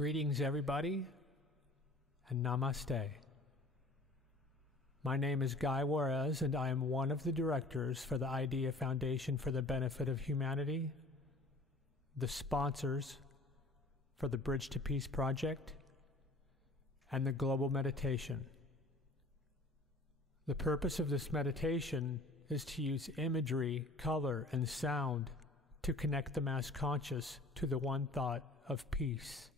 Greetings everybody, and namaste. My name is Guy Juarez, and I am one of the directors for the Idea Foundation for the Benefit of Humanity, the sponsors for the Bridge to Peace Project, and the Global Meditation. The purpose of this meditation is to use imagery, color, and sound to connect the mass conscious to the one thought of peace.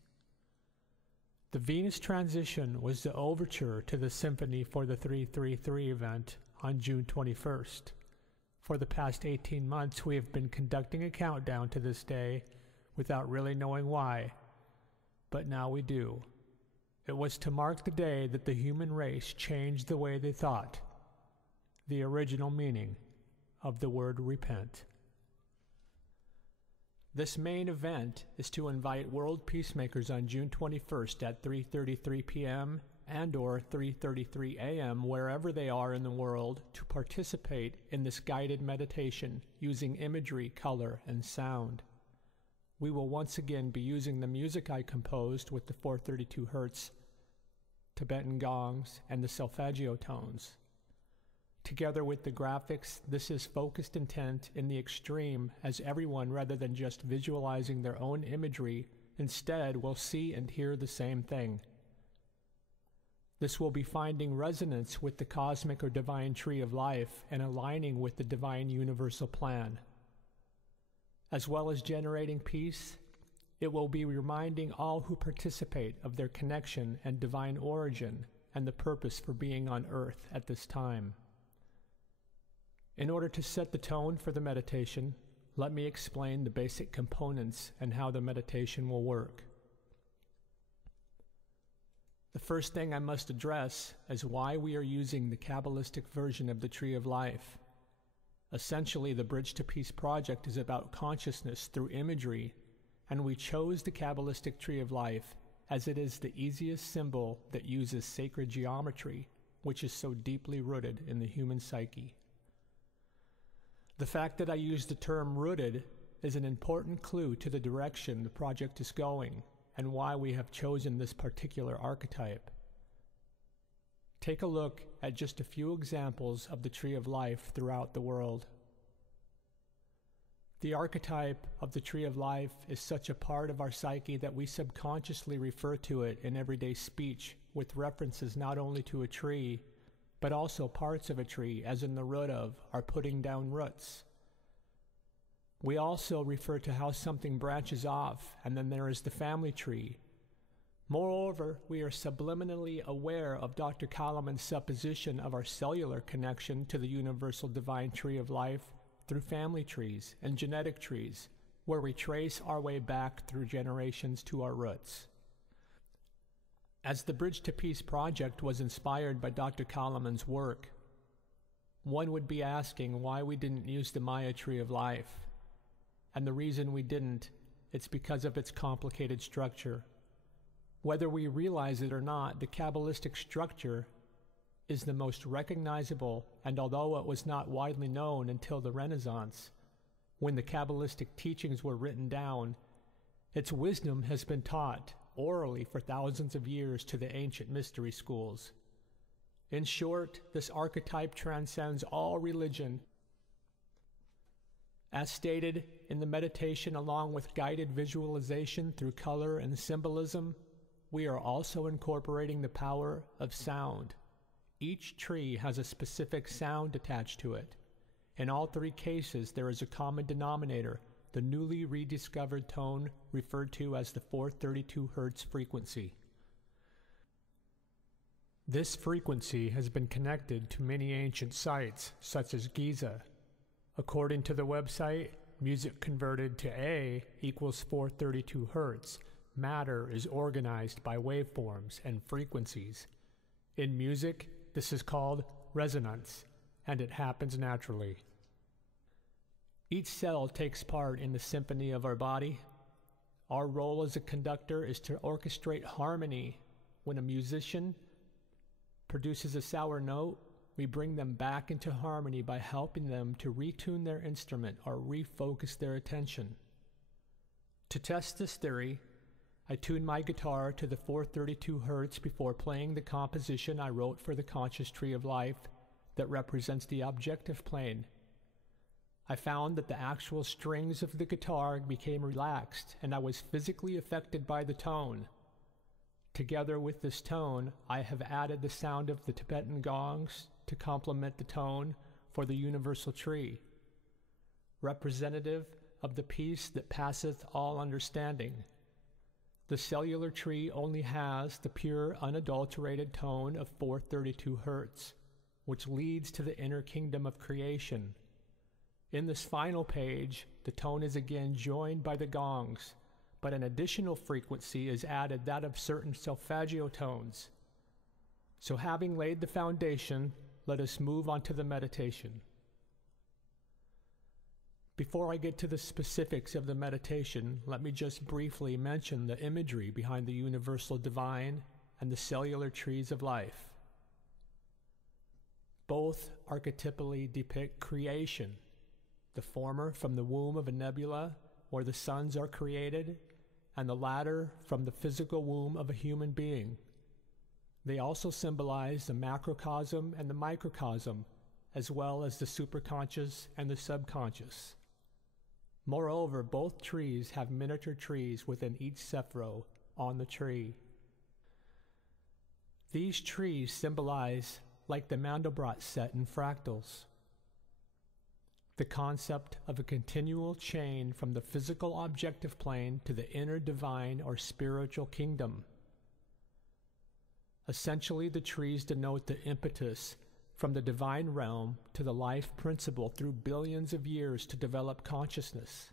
The Venus transition was the overture to the Symphony for the 333 event on June 21st. For the past 18 months, we have been conducting a countdown to this day without really knowing why, but now we do. It was to mark the day that the human race changed the way they thought, the original meaning of the word repent. This main event is to invite world peacemakers on June 21st at 3:33 p.m. and or 3:33 a.m. wherever they are in the world to participate in this guided meditation using imagery, color, and sound. We will once again be using the music I composed with the 432 Hz Tibetan gongs and the solfeggio tones. Together with the graphics, this is focused intent in the extreme, as everyone, rather than just visualizing their own imagery, instead will see and hear the same thing. This will be finding resonance with the cosmic or divine tree of life and aligning with the divine universal plan. As well as generating peace, it will be reminding all who participate of their connection and divine origin and the purpose for being on Earth at this time. In order to set the tone for the meditation, let me explain the basic components and how the meditation will work. The first thing I must address is why we are using the Kabbalistic version of the Tree of Life. Essentially, the Bridge to Peace project is about consciousness through imagery, and we chose the Kabbalistic Tree of Life as it is the easiest symbol that uses sacred geometry, which is so deeply rooted in the human psyche. The fact that I use the term rooted is an important clue to the direction the project is going and why we have chosen this particular archetype. Take a look at just a few examples of the Tree of Life throughout the world. The archetype of the Tree of Life is such a part of our psyche that we subconsciously refer to it in everyday speech with references not only to a tree, but also parts of a tree, as in the root of, are putting down roots. We also refer to how something branches off, and then there is the family tree. Moreover, we are subliminally aware of Dr. Calleman's supposition of our cellular connection to the universal divine tree of life through family trees and genetic trees, where we trace our way back through generations to our roots. As the Bridge to Peace project was inspired by Dr. Calleman's work, one would be asking why we didn't use the Maya Tree of Life. And the reason we didn't, it's because of its complicated structure. Whether we realize it or not, the Kabbalistic structure is the most recognizable, and although it was not widely known until the Renaissance, when the Kabbalistic teachings were written down, its wisdom has been taught orally for thousands of years to the ancient mystery schools. In short, this archetype transcends all religion. As stated in the meditation, along with guided visualization through color and symbolism, we are also incorporating the power of sound. Each tree has a specific sound attached to it. In all three cases, there is a common denominator, the newly rediscovered tone referred to as the 432 Hz frequency. This frequency has been connected to many ancient sites, such as Giza. According to the website, music converted to A equals 432 Hz. Matter is organized by waveforms and frequencies. In music, this is called resonance, and it happens naturally. Each cell takes part in the symphony of our body. Our role as a conductor is to orchestrate harmony. When a musician produces a sour note, we bring them back into harmony by helping them to retune their instrument or refocus their attention. To test this theory, I tuned my guitar to the 432 Hz before playing the composition I wrote for the conscious tree of life that represents the objective plane. I found that the actual strings of the guitar became relaxed and I was physically affected by the tone. Together with this tone, I have added the sound of the Tibetan gongs to complement the tone for the universal tree, representative of the peace that passeth all understanding. The cellular tree only has the pure, unadulterated tone of 432 Hz, which leads to the inner kingdom of creation. In this final page, the tone is again joined by the gongs, but an additional frequency is added, that of certain solfeggio tones. So having laid the foundation, let us move on to the meditation. Before I get to the specifics of the meditation, let me just briefly mention the imagery behind the universal divine and the cellular trees of life. Both archetypally depict creation, the former from the womb of a nebula where the suns are created, and the latter from the physical womb of a human being. They also symbolize the macrocosm and the microcosm, as well as the superconscious and the subconscious. Moreover, both trees have miniature trees within each sephro on the tree. These trees symbolize, like the Mandelbrot set in fractals, the concept of a continual chain from the physical objective plane to the inner divine or spiritual kingdom. Essentially, the trees denote the impetus from the divine realm to the life principle through billions of years to develop consciousness.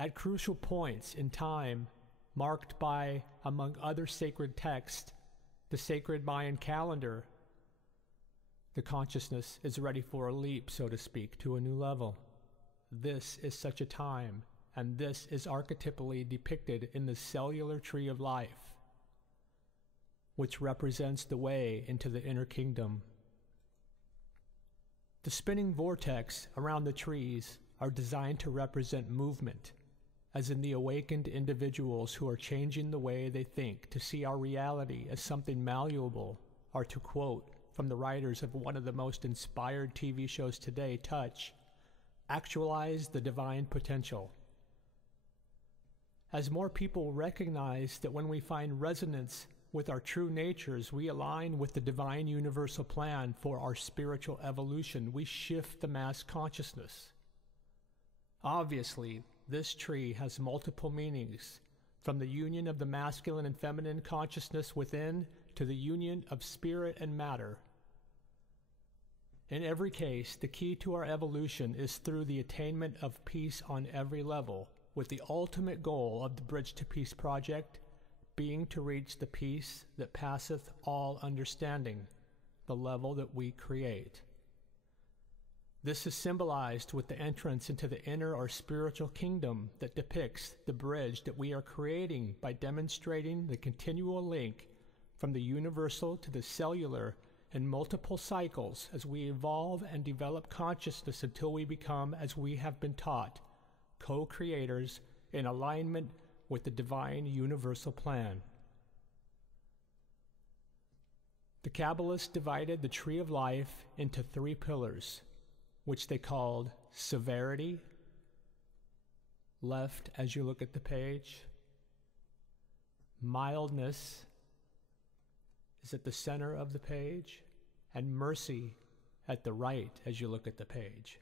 At crucial points in time, marked by, among other sacred texts, the sacred Mayan calendar, the consciousness is ready for a leap, so to speak, to a new level. This is such a time, and this is archetypally depicted in the cellular tree of life, which represents the way into the inner kingdom. The spinning vortex around the trees are designed to represent movement, as in the awakened individuals who are changing the way they think to see our reality as something malleable, or to quote from the writers of one of the most inspired TV shows today, Touch, actualize the divine potential. As more people recognize that when we find resonance with our true natures, we align with the divine universal plan for our spiritual evolution, we shift the mass consciousness. Obviously, this tree has multiple meanings, from the union of the masculine and feminine consciousness within to the union of spirit and matter. In every case, the key to our evolution is through the attainment of peace on every level, with the ultimate goal of the Bridge to Peace project being to reach the peace that passeth all understanding, the level that we create. This is symbolized with the entrance into the inner or spiritual kingdom that depicts the bridge that we are creating by demonstrating the continual link from the universal to the cellular in multiple cycles as we evolve and develop consciousness until we become, as we have been taught, co-creators in alignment with the divine universal plan. The Kabbalists divided the tree of life into 3 pillars, which they called severity, left as you look at the page, mildness is at the center of the page, and mercy at the right as you look at the page,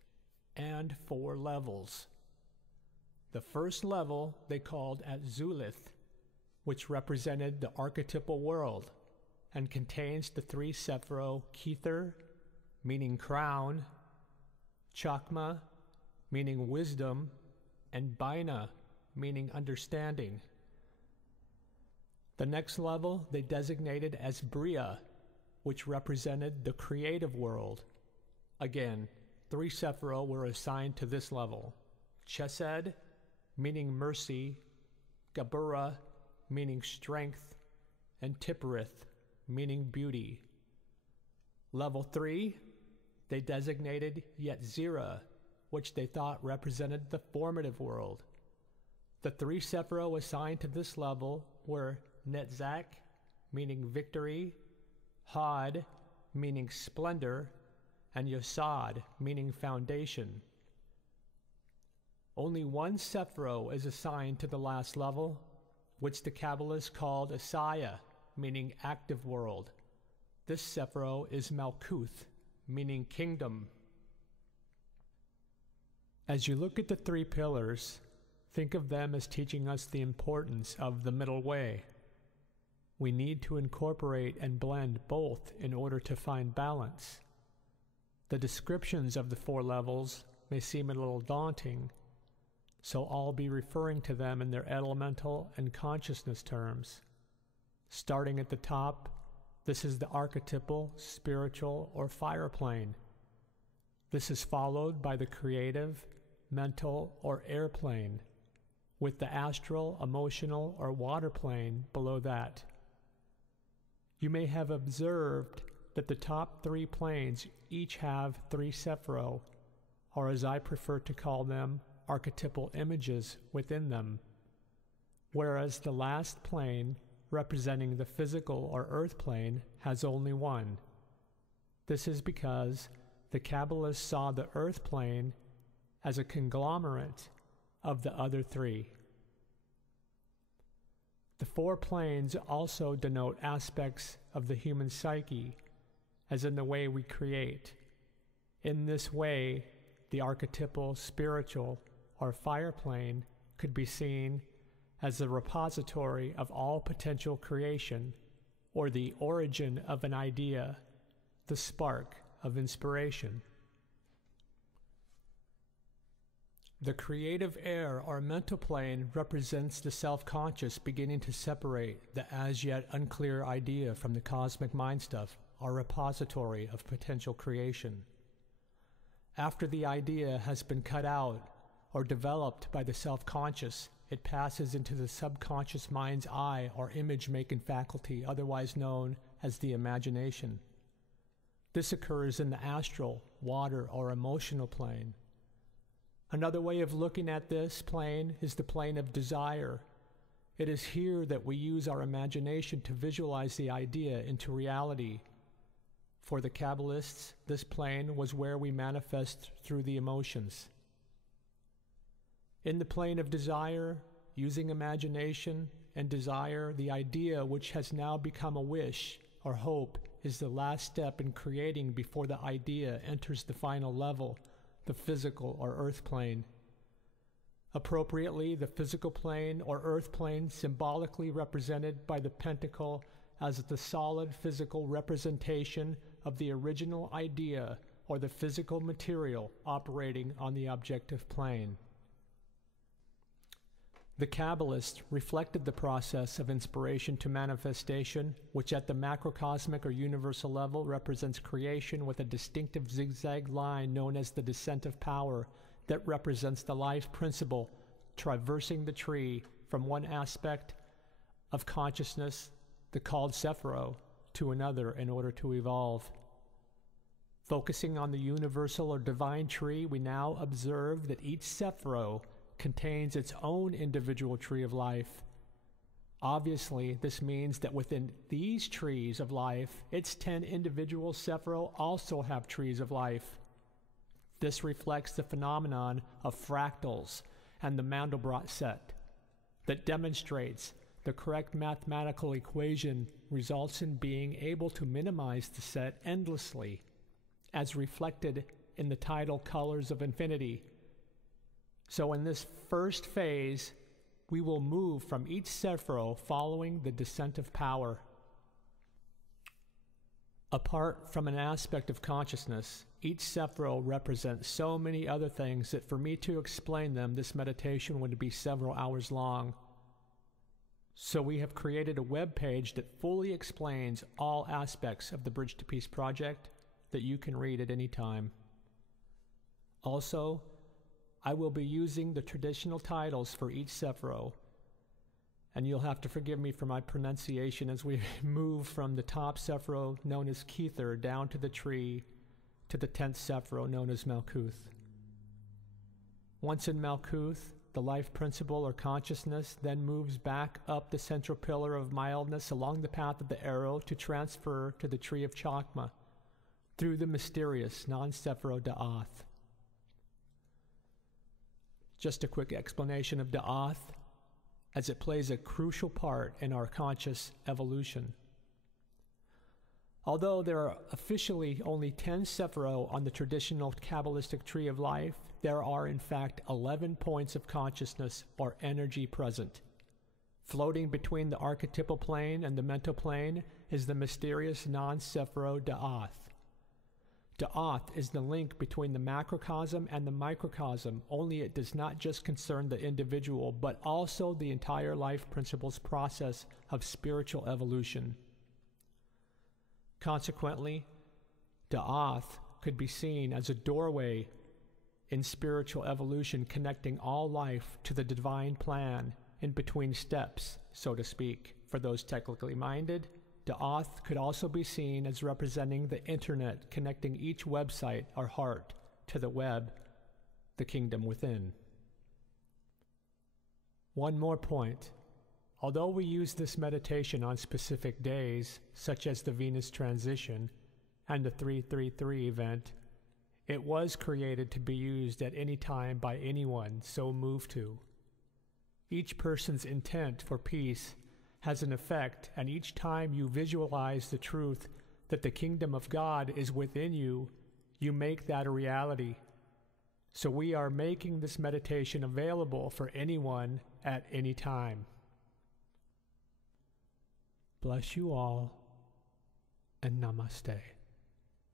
and 4 levels. The first level they called at Zulith, which represented the archetypal world and contains the 3 sephro Kether, meaning crown, Chakma, meaning wisdom, and Baina, meaning understanding. The next level they designated as Bria, which represented the creative world. Again, 3 sephro were assigned to this level. Chesed, meaning mercy, Gabura, meaning strength, and Tipperith, meaning beauty. Level 3, they designated Yetzirah, which they thought represented the formative world. The 3 Sephiro assigned to this level were Netzach, meaning victory, Hod, meaning splendor, and Yesod, meaning foundation. Only 1 Sephiro is assigned to the last level, which the Kabbalists called Asaya, meaning active world. This Sephiro is Malkuth, meaning kingdom. As you look at the 3 pillars, think of them as teaching us the importance of the middle way. We need to incorporate and blend both in order to find balance. The descriptions of the 4 levels may seem a little daunting, so I'll be referring to them in their elemental and consciousness terms. Starting at the top, this is the archetypal, spiritual, or fire plane. This is followed by the creative, mental, or air plane, with the astral, emotional, or water plane below that. You may have observed that the top 3 planes each have 3 Sephiro, or as I prefer to call them, archetypal images within them, whereas the last plane, representing the physical or earth plane, has only 1. This is because the Kabbalists saw the earth plane as a conglomerate of the other 3. The 4 planes also denote aspects of the human psyche, as in the way we create. In this way, the archetypal, spiritual, or fire plane could be seen as the repository of all potential creation, or the origin of an idea, the spark of inspiration. The creative air or mental plane represents the self-conscious beginning to separate the as-yet unclear idea from the cosmic mind stuff, or repository of potential creation. After the idea has been cut out or developed by the self-conscious, it passes into the subconscious mind's eye or image-making faculty, otherwise known as the imagination. This occurs in the astral, water, or emotional plane. Another way of looking at this plane is the plane of desire. It is here that we use our imagination to visualize the idea into reality. For the Kabbalists, this plane was where we manifest through the emotions. In the plane of desire, using imagination and desire, the idea which has now become a wish or hope is the last step in creating before the idea enters the final level, the physical or earth plane. Appropriately, the physical plane or earth plane, symbolically represented by the pentacle as the solid physical representation of the original idea or the physical material operating on the objective plane. The Kabbalists reflected the process of inspiration to manifestation, which at the macrocosmic or universal level represents creation with a distinctive zigzag line known as the descent of power that represents the life principle traversing the tree from one aspect of consciousness, the called Sephiro, to another in order to evolve. Focusing on the universal or divine tree, we now observe that each Sephiro contains its own individual tree of life. Obviously, this means that within these trees of life, its 10 individual Sephiro also have trees of life. This reflects the phenomenon of fractals and the Mandelbrot set that demonstrates the correct mathematical equation results in being able to minimize the set endlessly, as reflected in the tidal colors of infinity. So in this first phase, we will move from each Sephiro following the descent of power. Apart from an aspect of consciousness, each Sephiro represents so many other things that for me to explain them, this meditation would be several hours long. So we have created a web page that fully explains all aspects of the Bridge to Peace project that you can read at any time. Also, I will be using the traditional titles for each Sephiro, and you'll have to forgive me for my pronunciation as we move from the top Sephiro known as Kether down to the tree to the 10th Sephiro known as Malkuth. Once in Malkuth, the life principle or consciousness then moves back up the central pillar of mildness along the path of the arrow to transfer to the tree of Chakma through the mysterious non-Sephiro Da'ath. Just a quick explanation of Da'ath, as it plays a crucial part in our conscious evolution. Although there are officially only 10 Sephiro on the traditional Kabbalistic tree of life, there are in fact 11 points of consciousness or energy present. Floating between the archetypal plane and the mental plane is the mysterious non-Sephiro Da'ath. Da'ath is the link between the macrocosm and the microcosm, only it does not just concern the individual, but also the entire life principle's process of spiritual evolution. Consequently, Da'ath could be seen as a doorway in spiritual evolution connecting all life to the divine plan in between steps, so to speak. For those technically minded, Da'ath could also be seen as representing the internet connecting each website or heart to the web, the kingdom within. One more point. Although we use this meditation on specific days, such as the Venus transition and the 333 event, it was created to be used at any time by anyone so moved to. Each person's intent for peace has an effect, and each time you visualize the truth that the kingdom of God is within you, you make that a reality. So we are making this meditation available for anyone at any time. Bless you all, and namaste.